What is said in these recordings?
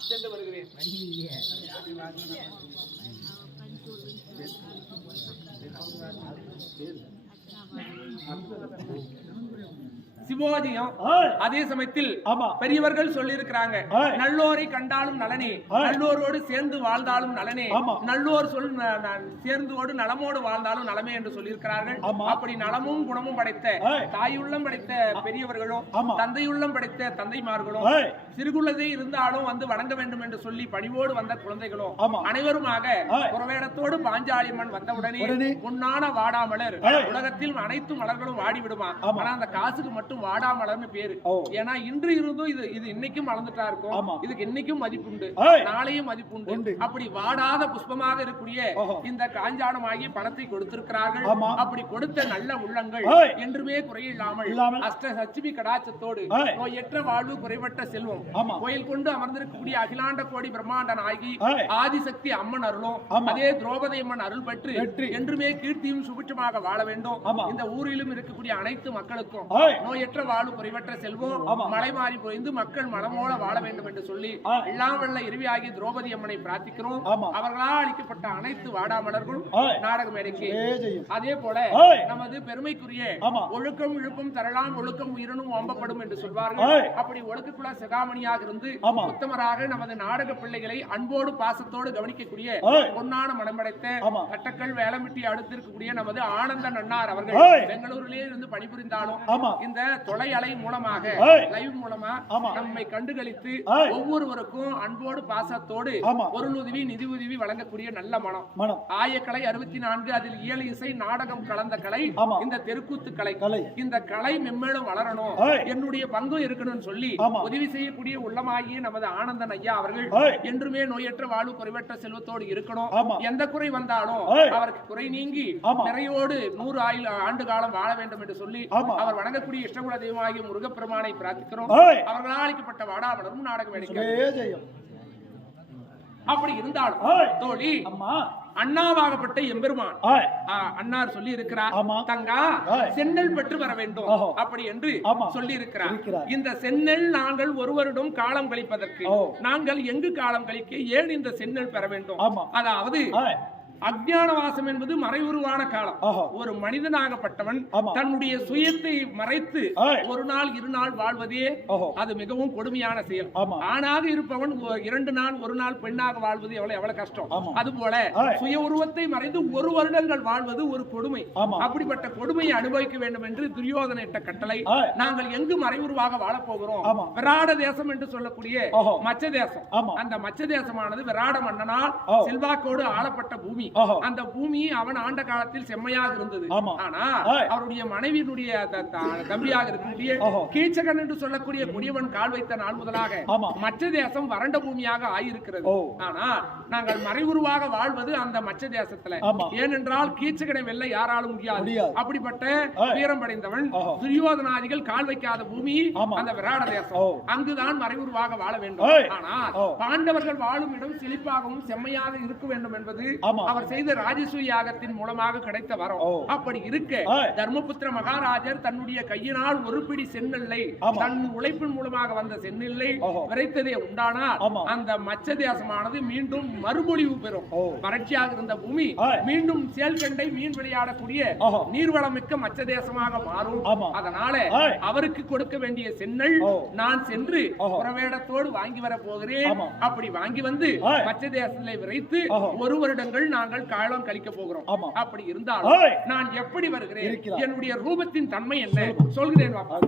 சென்று வருகிறேன் சிவோஜியம் அதே சமயத்தில் பெரியவர்கள் சொல்லி இருக்கிறாங்க ஏய். நல்லோரை கண்டாலும் நலனே. நல்லோரோடு சேர்ந்து வாழ்ந்தாலும் நலனே. நல்லோர் சொல் சேர்ந்தோடு நலமோடு வாழ்ந்தாலும் நலமே என்று சொல்லியிருக்கிறார்கள். அப்படி நலமும் குணமும் படைத்த. தாயுள்ளம் படைத்த பெரியவர்களும். தந்தையுள்ளம் படைத்த தந்தைமார்களும் சிறுகுள்ளதே இருந்தாலும் வந்து வணங்க வேண்டும் என்று சொல்லி பணிவோடு வந்த குழந்தைகளும். அனைவருமாக. புறவேடத்தோடு பாஞ்சாலியம்மன் வந்தவுடனே உடனே. பொன்னான வாடாமலர். உலகத்தில் அனைத்து மலர்களும் வாடி விடுமா ஆமா. ஆனா அந்த காசுக்கு மட்டும் வாடாமலர்னு பேரு ஓ. ஏன்னா இன்று இருந்தும் இது இது இன்னைக்கும் மலர்ந்துட்டா இருக்கும். இதுக்கு இன்னைக்கும் மதிப்புண்டு. நாளையும் மதிப்புண்டு உண்டு. அப்படி வாடாத புஷ்பமாக இருக்கக்கூடிய. இந்த காஞ்சானமாகி பணத்தை கொடுத்திருக்கிறார்கள். அப்படி கொடுத்த நல்ல உள்ளங்கள். என்றுமே குறையில்லாமல். அஷ்ட சச்சுமி கடாச்சத்தோடு. நோயற்ற வாழ்வு குறைவற்ற செல்வம். கோயில் கொண்டு அமர்ந்திருக்கக்கூடிய அகிலாண்ட கோடி பிரம்மாண்ட நாயகி ஏய். ஆதிசக்தி அம்மன் அருளும். அதே திரௌபதி அம்மன் அருள் பெற்று. என்றுமே கீர்த்தியும் சுபிட்சமாக வாழ வேண்டும். இந்த ஊரிலும் இருக்கக்கூடிய அனைத்து மக்களுக்கும் ஏய். நோயற்ற வாழ்வு குறைவற்ற செல்வம். மலை மாறி பொழிந்து மக்கள் மனமோட வாழ வேண்டும் என்று சொல்லி. எல்லாம் வல்ல இறுதியாகி திரௌபதி அம்மனை பிரார்த்திக்கிறோம். அவர்களால் அளிக்கப்பட்ட அனைத்து வாடாமலர்களும். நாடக மேடைக்கு அதே போல. நமது பெருமைக்குரிய. ஒழுக்கம் இழுப்பும் தரலாம் ஒழுக்கம் உயிரினும் ஓம்பப்படும் என்று சொல்வார்கள். அப்படி ஒழுக்கக்குள்ள சிகாமணியாக இருந்து. உத்தமராக நமது நாடக பிள்ளைகளை அன்போடு பாசத்தோடு கவனிக்கக்கூடிய. பொன்னான மனமடைத்த. கட்டக்கல் வேலமிட்டி அடுத்து இருக்கக்கூடிய நமது ஆனந்த நன்னார் அவர்கள். பெங்களூரிலே இருந்து பணிபுரிந்தாலும் இந்த தொலை அலை மூலமாக. லைவ் மூலமா. நம்மை கண்டுகளித்து. ஒவ்வொருவருக்கும் அன்போடு பாசத்தோடு. பொருள் உதவி நிதி உதவி வழங்கக்கூடிய நல்ல மனம் மனம் ஆயக்கலை அறுபத்தி நான்கு அதில் இயல் இசை நாடகம் கலந்த கலை. இந்த தெருக்கூத்து கலை இந்த கலை மென்மேலும் வளரணும். என்னுடைய பங்கும் இருக்கணும்னு சொல்லி. உதவி செய்யக்கூடிய உள்ளமாகிய நமது ஆனந்தன் ஐயா அவர்கள். என்றுமே நோயற்ற வாழ்வு குறைவற்ற செல்வத்தோடு இருக்கணும். எந்த குறை வந்தாலும். அவருக்கு குறை நீங்கி. நிறையோடு நூறு ஆயுள் ஆண்டு காலம் வாழ வேண்டும் என்று சொல்லி. அவர் வணங்கக்கூடிய இஷ்டகுல தெய்வமாகிய முருகப்பெருமானை பிரார்த்திக்கிறோம். அவர்களால் அளிக்கப்பட்ட வாடாமலரும் நாடகம் ஜெயம் அப்படி இருந்தாலும். தோழி அம்மா அண்ணாவாகப்பட்ட எம்பெருமான் அன்னார் சொல்லி இருக்கிறார். தங்கா. சென்னல் பெற்று வர வேண்டும். அப்படி என்று. சொல்லி இருக்கிறார். இந்த சென்னல் நாங்கள் ஒருவரிடம் காலம் கழிப்பதற்கு. நாங்கள் எங்கு காலம் கழிக்க ஏன் இந்த சென்னல் பெற வேண்டும். அதாவது ஏய், அஜ்ஞான வாசம் என்பது மறைவுருவான காலம். ஒரு மனிதனாகப்பட்டவன். தன்னுடைய சுயத்தை மறைத்து. ஒரு நாள் இரு நாள் வாழ்வதே. அது மிகவும் கொடுமையான செயல். ஆணாக இருப்பவன் இரண்டு நாள் ஒரு நாள் பெண்ணாக வாழ்வது எவ்வளவு எவ்வளவு கஷ்டம் ஆமா. அதுபோல ஏய். சுய உருவத்தை மறைந்து ஒரு வருடங்கள் வாழ்வது ஒரு கொடுமை. அப்படிப்பட்ட கொடுமையை அனுபவிக்க வேண்டும் என்று துரியோதன இட்ட கட்டளை. நாங்கள் எங்கு மறைவுருவாக வாழப் போகிறோம் ஆமா. விராட தேசம் என்று சொல்லக்கூடிய. மச்ச தேசம். அந்த மச்ச தேசமானது விராட மன்னனால். செல்வாக்கோடு ஆளப்பட்ட பூமி அந்த பூமி அவன் ஆண்ட காலத்தில் செம்மையாக இருந்தது. ஆனா. அவருடைய மனைவியினுடைய தம்பியாக ஓஹோ. கீச்சகன் என்று சொல்லக்கூடிய குடியவன் கால் வைத்த நாள் முதலாக. மச்ச தேசம் வறண்ட பூமியாக ஆயிருக்கிறது. ஆனா நாங்கள் மறைவுருவாக வாழ்வது அந்த மச்ச தேசத்துல. ஏனென்றால் கீச்சகனை வெல்ல யாராலும் முடியாது. அப்படிப்பட்ட. வீரம் படைந்தவன். துரியோதனாதிகள் கால் வைக்காத பூமி. அந்த விராட தேசம். அங்குதான் மறைவுருவாக வாழ வேண்டும். ஆனால். பாண்டவர்கள் வாழும் இடம் செழிப்பாகவும் செம்மையாக இருக்க வேண்டும் என்பது. அவர் செய்த ராஜசூய யாகத்தின் மூலமாக கிடைத்த வரம். அப்படி இருக்க. தர்மபுத்திர மகாராஜர் தன்னுடைய கையினால் ஒரு பிடி ஆமா. தன் உழைப்பின் மூலமாக வந்த ஓஹோ. விரைத்ததே உண்டானால். அந்த மச்ச தேசமானது மீண்டும் மறுபொழிவு பெறும். வறட்சியாக இருந்த பூமி. மீண்டும் செயல்கண்டை மீன் விளையாடக்கூடிய ஓஹோ. நீர்வளம் மிக்க மச்ச தேசமாக மாறும். அதனால. அவருக்கு கொடுக்க வேண்டிய ஓ. நான் சென்று. புறவேடத்தோடு வாங்கி வர போகிறேன். அப்படி வாங்கி வந்து. மச்ச தேசத்திலே விரைத்து. ஒரு வருடங்கள் நாங்கள் காலம் கழிக்க போகிறோம். அப்படி இருந்தாலும் ஏய். நான் எப்படி வருகிறேன். என்னுடைய ரூபத்தின் தன்மை என்ன சொல்கிறேன் வாப்பா.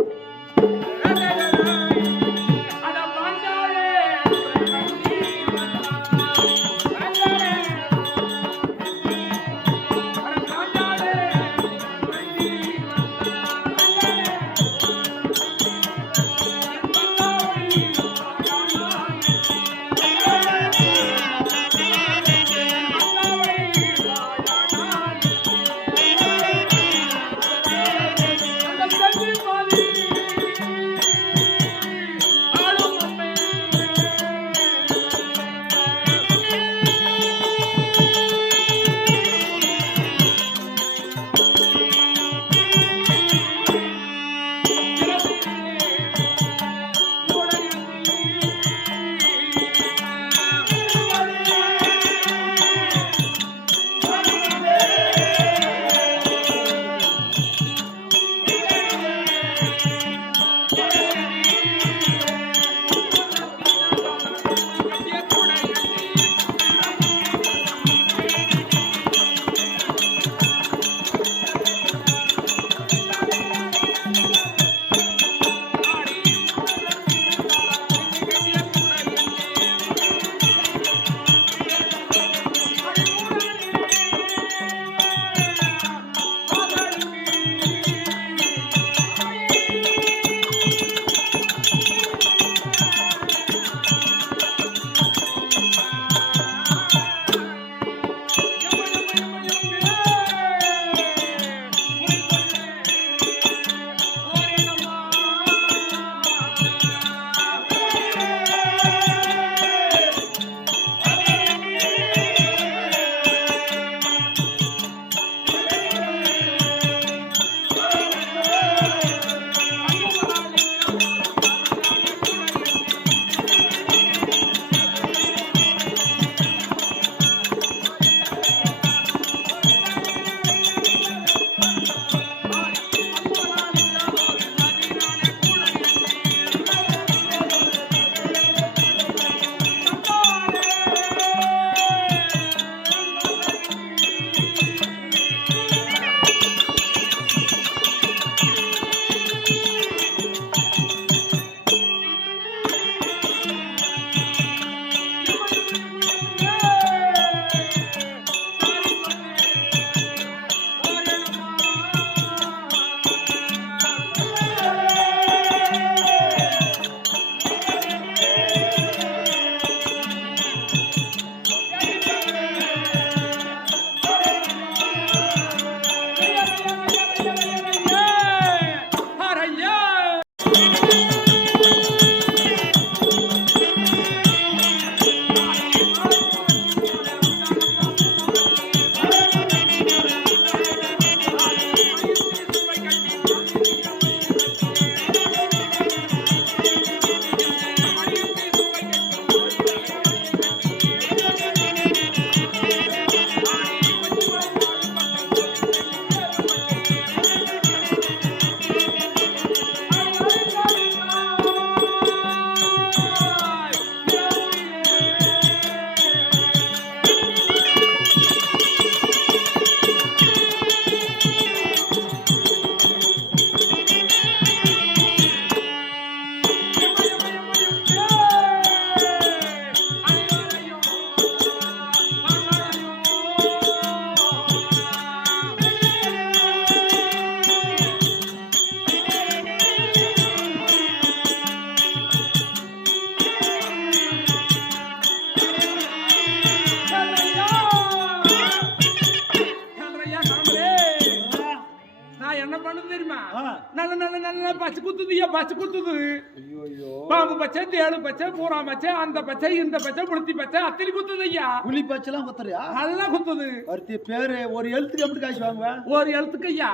பச்சை குத்துது. ஐயோ ஐயோ பாம்பு பச்சை தேளு பச்சை பூரா பச்சை அந்த பச்சை இந்த பச்சை புளுத்தி பச்சை அத்திரி குத்துது ஐயா. புலி பச்செல்லாம் குத்துறியா? நல்லா குத்துது. ஒருத்தி பேரு ஒரு எழுத்துக்கு எப்படி காசு வாங்குவேன் ஒரு எழுத்துக்கு ஐயா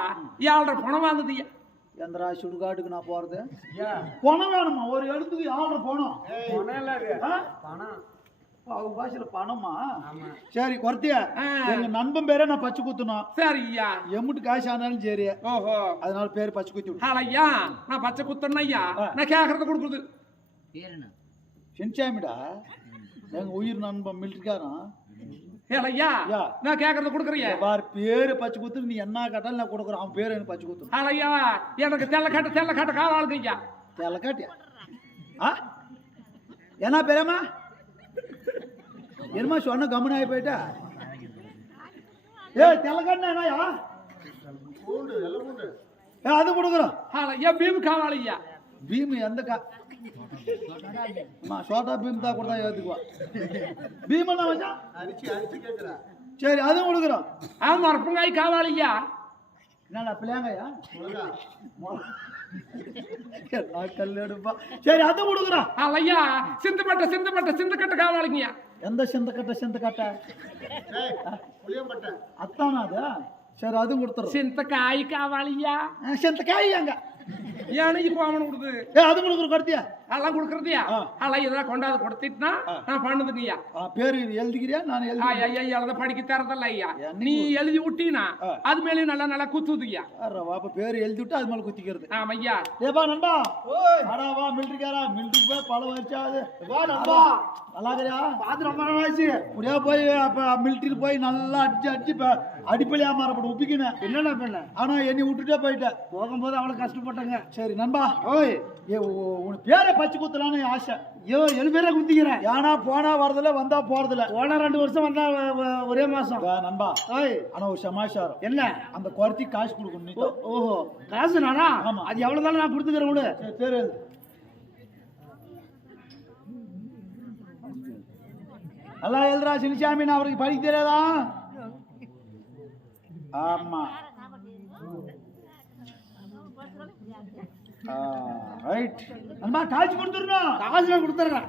ஏழரை பணம் வாங்குது ஐயா. எந்தரா சுடுகாட்டுக்கு நான் போறது? பணம் வேணுமா? ஒரு எழுத்துக்கு யாரு பணம். ஆ? அவங்க பாஷையில பணமா? சரி குறத்தியா. எங்க நண்பன் பேரே நான் பச்சை குத்தணும் சரி ஐயா எம்முட்டு காசு ஆனாலும் சரி. ஓஹோ. அதனால பேர் பச்சை குத்தி ஐயா நான் பச்சை குத்தணும் ஐயா. ஆ. நான் கேக்குறது கொடுக்குது சென்சாமிடா. எங்க உயிர் நண்பன் மிலிட்டரிக்காரன் ஐயா ஐயா. நான் கேக்குறது கொடுக்குறியா? பார் பேரு பச்சை குத்து நீ என்ன கேட்டாலும் நான் கொடுக்குறேன். அவன் பேரு எனக்கு பச்சை குத்தணும் ஐயா எனக்கு தெல்ல கட்ட தெல்ல கட்ட காவாளுக்கு ஐயா. தெல காட்டியா? ஆ? என்ன பேரம்மா? என்னமா சொன்ன கம்முன்னு ஆகி போயிட்டா ஏ பீம் காவாள் ஐயா பீம் எந்த கா அம்மா சோட்டா பீம் தான் கொடுத்தா ஏத்துக்குவா. பீம் என்ன வச்சா சரி அதுவும் கொடுக்குறோம். ஆ மரப்புங்காய் காவாள் ஐயா என்னடா பிள்ளையாங்கய்யா என்ன கல்லெடுப்பா சரி அதுவும் கொடுக்குறோம். ஐயா சிந்துப்பட்ட சிந்துப்பட்ட சிந்து கட்ட காவாளுங்கய்யா எந்த சிந்த கட்ட சிந்த கட்ட? அத்தானா அது? சரி அதுவும் கொடுத்துறோம் சிந்த காய் காவாளியா? சிந்த காய் அங்க. எனக்கு கோமன் கொடுது ஏ அது கொடுக்குற கொடுத்தியா அதெல்லாம் கொடுக்கறதையா. அதெல்லாம் இதெல்லாம் கொண்டாந்து கொடுத்துட்டுனா நான் பண்ணுதுங்கய்யா. ஆ, பேரு எழுதிக்கிறியா? நான் எழுதி ஐயா ஐயா எழுத படிக்க தரதில்ல ஐயா. நீ எழுதி விட்டீனா. அது மேலே நல்லா நல்லா குத்துதுய்யா அப்ப பேரு எழுதி விட்டு அது மேல குத்திக்கிறது. ஆமா ஐயா ஏப்பா நண்பா. அடா வா மிலிட்டரிக்காரா மிலிட்டரிக்கு போய் பல ஆகுது வா நண்பா. நல்லா இருக்கிறியா? பார்த்து ரொம்ப ஆச்சு. முடியா போய் அப்ப மிலிட்டரி போய் நல்லா அடிச்சு அடிச்சு இப்ப அடிப்படையா மாறப்பட்டு உப்பிக்கணும் என்னடா பண்ண ஆனா என்னை விட்டுட்டே போயிட்டேன் போகும்போது அவ்வளவு கஷ்டப்பட்டாங்க. சரி நண்பா. ஓய். உன் பேரை பச்சை குத்தலான்னு என் ஆசை. ஐயோ என் பேரை குத்திக்கிறேன். ஏன்னா போனா வரதுல வந்தா போறதுல போனா ரெண்டு வருஷம் வந்தா ஒரே மாசம். நண்பா. ஆனா ஒரு சமாச்சாரம். என்ன? அந்த குறைச்சி காசு கொடுக்கணும். ஓஹோ. காசு நானா? ஆமா. அது எவ்வளவு தானே நான் கொடுத்துக்கிறேன் விடு. சரி, நல்லா எழுதுறா சினிசாமி நான் அவருக்கு படிக்க தெரியாதா? ஆமா. ரைட் அம்மா காய்ச்சி கொடுத்துடணும் காசு நான் கொடுத்துட்றேன்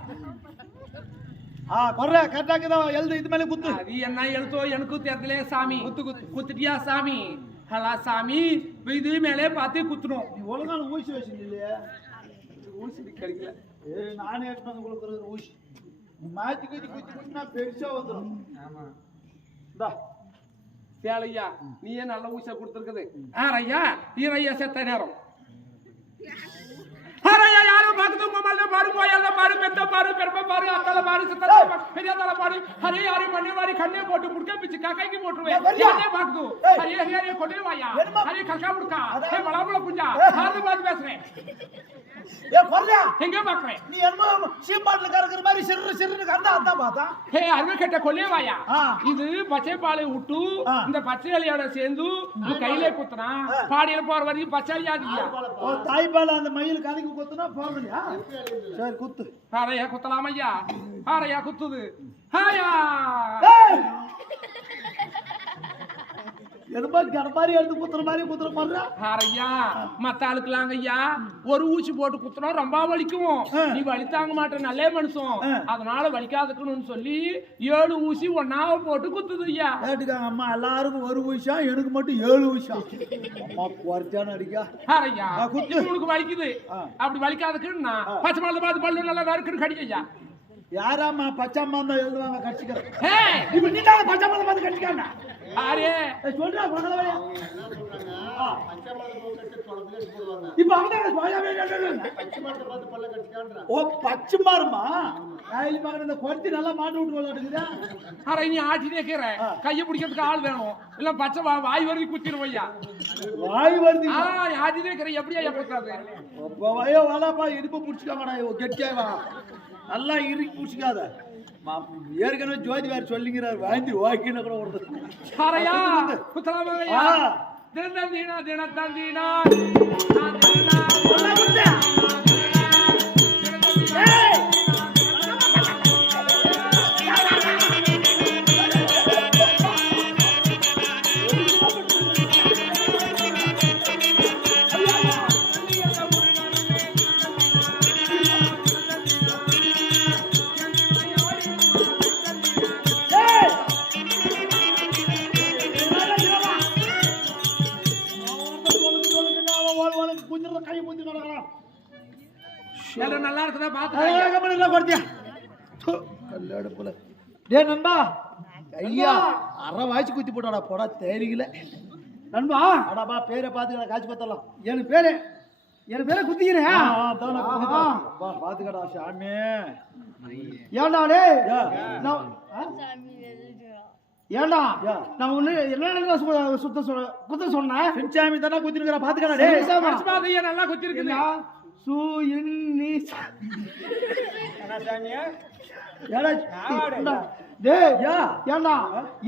ஆ கொர்ற கரெக்டாக எழுது இது மேலே குத்து. அது என்ன எழுத்தோ? எனக்கு தெரியல சாமி. குத்து குத்து. குத்துட்டியா சாமி? ஹலா சாமி. இது மேலே பார்த்து குத்துணும். நீ ஒழுங்கான ஊசி வச்சுட்டு இல்லையா ஊசி கிடைக்கல. நானே எடுத்து வந்து கொடுக்குறது ஊசி. மாற்றி கட்டி குத்தி குத்தினா பெருசா வந்துடும் இந்தா. சேலையா நீயே நல்ல ஊசியா கொடுத்துருக்குது. ஆரையா ஈரையா செத்த நேரம். Yeah. யாரும் பார்க்குது மம்மல்ல பாரு பாரு பெத்த பாரு பெருப்ப பாரு அத்தல பாரு சித்தல பாரு பெரிய தல பாரு ஹரே யாரு மண்ணே வாரி கண்ணே போட்டு முடுக்க பிச்சு காக்கைக்கு போட்டுருவேன் யாரே பார்க்குது ஹரே ஹரே கொண்டே வாயா. ஹரே கல்கா முடுக்கா ஹே மலாபுல குஞ்சா ஆறு பாத்து பேசுறேன். ஏ கொர்றா எங்க பாக்குறேன் நீ என்னமோ சீப்பாட்டில் கறக்குற மாதிரி சிறு சிறுன்னு கறந்தா அதான் பார்த்தா. ஹே அருமை கட்ட கொல்லே வாயா. இது பச்சை பாலை விட்டு. இந்த பச்சை இலையோட சேர்ந்து கையிலே குத்துனா பாடியில போற வரைக்கும் பச்சை இலையாதியா ஓ தாய்ப்பால் அந்த மயில் கதைக்கு குத்துனா போகலையா சரி குத்து. ஆரையா குத்தலாம் ஐயா ஆரையா குத்துது. ஹாயா! என்னமோ கட மாதிரி எடுத்து குத்துற மாதிரி குத்துற மாதிரியா ஆரையா மத்த ஆளுக்கலாங்க ஐயா ஒரு ஊசி போட்டு குத்துனா ரொம்ப வலிக்கும் நீ வலி தாங்க மாட்ட நல்லே மனுஷன். அதனால வலிக்காதுக்கணும்னு சொல்லி ஏழு ஊசி ஒன்னாவ போட்டு குத்துது ஐயா கேட்டுக்காங்க அம்மா எல்லாருக்கும் ஒரு விஷயம் எனக்கு மட்டும் ஏழு விஷயம் அம்மா அடிக்கா. ஆ, குத்து. உனக்கு வலிக்குது. அப்படி வலிக்காதுக்குன்னா பச்சை மலை பார்த்து பல்லு நல்லா நறுக்குன்னு கடிக்க ஐயா யாராம்மா பச்சாம்மா தான் எழுதுவாங்க கட்சிக்கிறேன் ஹே! இப்ப நீ தான் பச்சை மலை பார்த்து கட்சிக்காங்க ஆரே சொல்றா இப்ப அவன் ஓ பச்சை மாறுமா? காயில் பார்க்குற இந்த குறைச்சி நல்லா மாட்டு விட்டு விளையாடுக்குதா அரை நீ ஆட்டினே கையை பிடிக்கிறதுக்கு ஆள் வேணும். இல்ல பச்சை வா- வாய் வரைக்கும் குத்திரும் ஐயா. வாய் வருது. ஆ ஆட்டினே இருக்கிற எப்படியா எப்பத்தாது அப்போ வயோ வாடாப்பா இடுப்பு பிடிச்சிக்காமடா கெட்டியா வா நல்லா இறுக்கி பிடிச்சிக்காத ஏற்கனவே ஜோதி வேற சொல்லிங்கிறார் வாங்கி வாங்கின கூட ஐயா ஆ. தினம் தீனா தினம் தந்தீனா தினா நல்லா இருக்குதா அதெல்லாம் பாத்துக்கலாம் கம்முனு இருந்தா கொடுத்தியா து, கல்லடுப்புல டேய் நண்பா. ஐயா அரை வாய்ச்சி குத்தி போட்டாடா போடா தேரிக்கல நண்பா. அடாப்பா பேரை பார்த்துக்கடா காட்சி பார்த்தலாம் என் பேரு. என் பேரை குத்திக்கிறேன். பாத்துக்கடா சாமி. ஏண்டா டேய் யா. நான்- ஆ? ஏண்டா. நான் ஒண்ணு என்ன சுத்த சொன்ன குத்த சொன்னேன். பின்சாமி தானே குத்திருக்கிறா. பாத்துக்கடா நல்லா குத்தி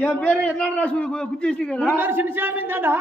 என் பேரு என்னடா சு- குத்தி வச்சுக்கிறேன் சின்ன சாமி தான்டா.